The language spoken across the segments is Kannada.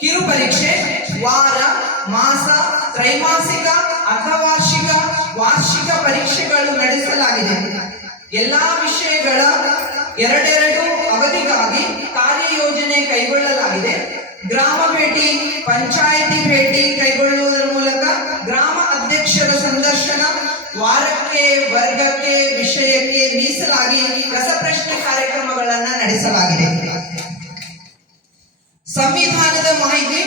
ಕಿರು ಪರೀಕ್ಷೆ ವಾರ, ಮಾಸ, ತ್ರೈಮಾಸಿಕ, ಅರ್ಧವಾರ್ಷಿಕ, ವಾರ್ಷಿಕ ಪರೀಕ್ಷೆಗಳು ನಡೆಸಲಾಗಿದೆ. ಎಲ್ಲಾ ವಿಷಯಗಳ ಎರಡೆರಡು ಅವಧಿಗಾಗಿ ಕಾರ್ಯಯೋಜನೆ ಕೈಗೊಳ್ಳಲಾಗಿದೆ. ಗ್ರಾಮ ಭೇಟಿ, ಪಂಚಾಯಿತಿ ಭೇಟಿ ಕೈಗೊಳ್ಳುವುದರ ಮೂಲಕ ಗ್ರಾಮ ಅಧ್ಯಕ್ಷರ ಸಂದರ್ಶನ, ವಾರಕ್ಕೆ, ವರ್ಗಕ್ಕೆ, ವಿಷಯಕ್ಕೆ ಮೀಸಲಾಗಿ ರಸಪ್ರಶ್ನೆ ಕಾರ್ಯಕ್ರಮಗಳನ್ನು ನಡೆಸಲಾಗಿದೆ. ಸಂವಿಧಾನದ ಮಾಹಿತಿ.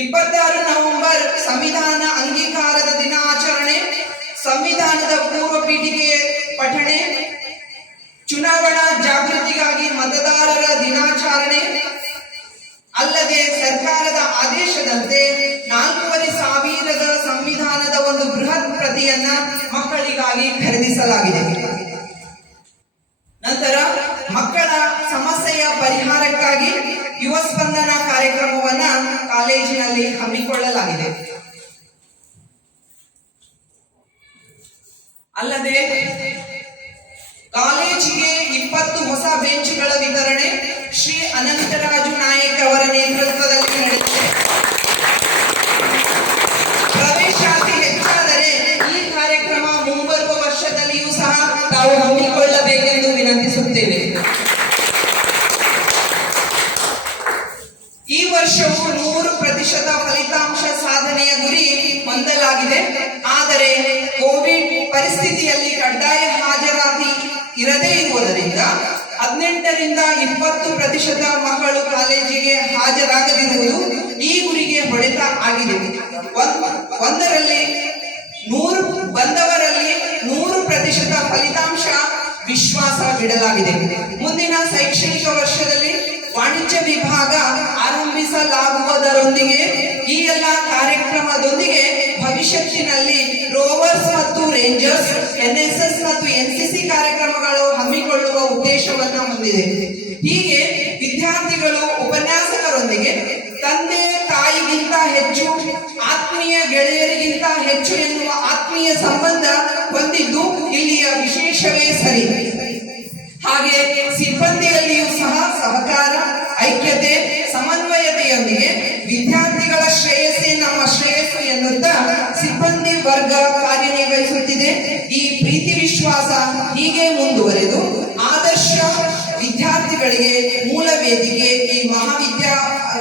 26 ನವೆಂಬರ್ ಸಂವಿಧಾನ ಅಂಗೀಕಾರದ ದಿನಾಚರಣೆ, ಸಂವಿಧಾನದ ಪೂರ್ವ ಪೀಠಿಕೆ ಪಠಣೆ, ಚುನಾವಣಾ ಜಾಗೃತಿಗಾಗಿ ಮತದಾರರ ದಿನಾಚರಣೆ. ಅಲ್ಲದೆ ಸರ್ಕಾರದ ಆದೇಶದಂತೆ 4,500 ಸಂವಿಧಾನದ ಒಂದು ಬೃಹತ್ ಪ್ರತಿಯನ್ನ ಮಕ್ಕಳಿಗಾಗಿ ಖರೀದಿಸಲಾಗಿದೆ. ನಂತರ ಮಕ್ಕಳ ಸಮಸ್ಯೆಯ ಪರಿಹಾರಕ್ಕಾಗಿ ಯುವ ಸ್ಪಂದನ ಕಾರ್ಯಕ್ರಮವನ್ನ ಕಾಲೇಜಿನಲ್ಲಿ ಹಮ್ಮಿಕೊಳ್ಳಲಾಗಿದೆ. ಅಲ್ಲದೆ ಕಾಲೇಜಿಗೆ 20 ಹೊಸ ಬೆಂಚ್ಗಳ ವಿತರಣೆ ಶ್ರೀ ಅನಂತರಾಜು ನಾಯಕ್ ಅವರ ನೇತೃತ್ವದಲ್ಲಿ ನಡೆದಿದೆ. ಪ್ರವೇಶಾತಿ ಹೆಚ್ಚಾದರೆ ಈ ಕಾರ್ಯಕ್ರಮ ಮುಂಬರುವ ವರ್ಷದಲ್ಲಿಯೂ ಸಹ ತಾವು ಹಮ್ಮಿಕೊಳ್ಳಬೇಕೆಂದು ವಿನಂತಿಸುತ್ತೇವೆ. ಈ ವರ್ಷವೂ 100% ಫಲಿತಾಂಶ ಸಾಧನೆಯ ಗುರಿ ಹೊಂದಲಾಗಿದೆ. ಆದರೆ ಕೋವಿಡ್ ಪರಿಸ್ಥಿತಿಯಲ್ಲಿ ಕಡ್ಡಾಯ ಹಾಜರಾತಿ ಇರದೇ ಇರುವುದರಿಂದ 18ರಿಂದ 20% ಮಕ್ಕಳು ಕಾಲೇಜಿಗೆ ಹಾಜರಾಗದಿರುವುದು ಈ ಗುರಿಗೆ ಹೊಡೆತ ಆಗಿದೆ. ಬಂದವರಲ್ಲಿ 100% ಫಲಿತಾಂಶ ವಿಶ್ವಾಸ ಬಿಡಲಾಗಿದೆ. ಮುಂದಿನ ಶೈಕ್ಷಣಿಕ ವರ್ಷದಲ್ಲಿ ವಾಣಿಜ್ಯ ವಿಭಾಗ ಆರಂಭಿಸಲಾಗುವುದರೊಂದಿಗೆ ಈ ಎಲ್ಲ ಕಾರ್ಯಕ್ರಮದೊಂದಿಗೆ ಭವಿಷ್ಯತ್ತಿನಲ್ಲಿ ರೋವರ್ಸ್ ಮತ್ತು ರೇಂಜರ್ಸ್, ಎನ್ಎಸ್ಎಸ್ ಮತ್ತು ಎನ್ಸಿಸಿ ಕಾರ್ಯಕ್ರಮಗಳು ಹಮ್ಮಿಕೊಳ್ಳುವ ಉದ್ದೇಶವನ್ನು ಹೊಂದಿದೆ. ಹೀಗೆ ವಿದ್ಯಾರ್ಥಿಗಳು ಉಪನ್ಯಾಸಕರೊಂದಿಗೆ ತಂದೆ ತಾಯಿಗಿಂತ ಹೆಚ್ಚು, ಆತ್ಮೀಯ ಗೆಳೆಯರಿಗಿಂತ ಹೆಚ್ಚು ಎನ್ನುವ ಆತ್ಮೀಯ ಸಂಬಂಧ ಹೊಂದಿದ್ದು ಇಲ್ಲಿಯ ವಿಶೇಷವೇ ಸರಿ. ಹಾಗೆ ಸಿಬ್ಬಂದಿಯಲ್ಲಿಯೂ ಸಹ ಸಹಕಾರ, ಐಕ್ಯತೆ, ಸಮನ್ವಯತೆಯೊಂದಿಗೆ ವಿದ್ಯಾರ್ಥಿಗಳ ಶ್ರೇಯಸ್ಸೇ ನಮ್ಮ ಶ್ರೇಯಸ್ಸು ಎನ್ನುತ್ತಾ ಸಿಬ್ಬಂದಿ ವರ್ಗ ಕಾರ್ಯನಿರ್ವಹಿಸುತ್ತಿದೆ. ಈ ಪ್ರೀತಿ ವಿಶ್ವಾಸ ಹೀಗೆ ಮುಂದುವರೆದು ಆದರ್ಶ ವಿದ್ಯಾರ್ಥಿಗಳಿಗೆ ಮೂಲ ವೇದಿಕೆ ಈ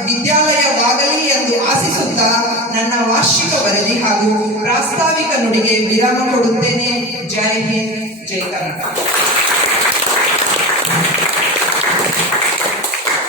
ವಿದ್ಯಾಲಯವಾಗಲಿ ಎಂದು ಆಶಿಸುತ್ತಾ ನನ್ನ ವಾರ್ಷಿಕ ವರದಿ ಹಾಗೂ ಪ್ರಾಸ್ತಾವಿಕ ನುಡಿಗೆ ವಿರಾಮ ಕೊಡುತ್ತೇನೆ. ಜೈ ಹಿಂದ್, ಜೈ ಕರ್ನಾಟಕ.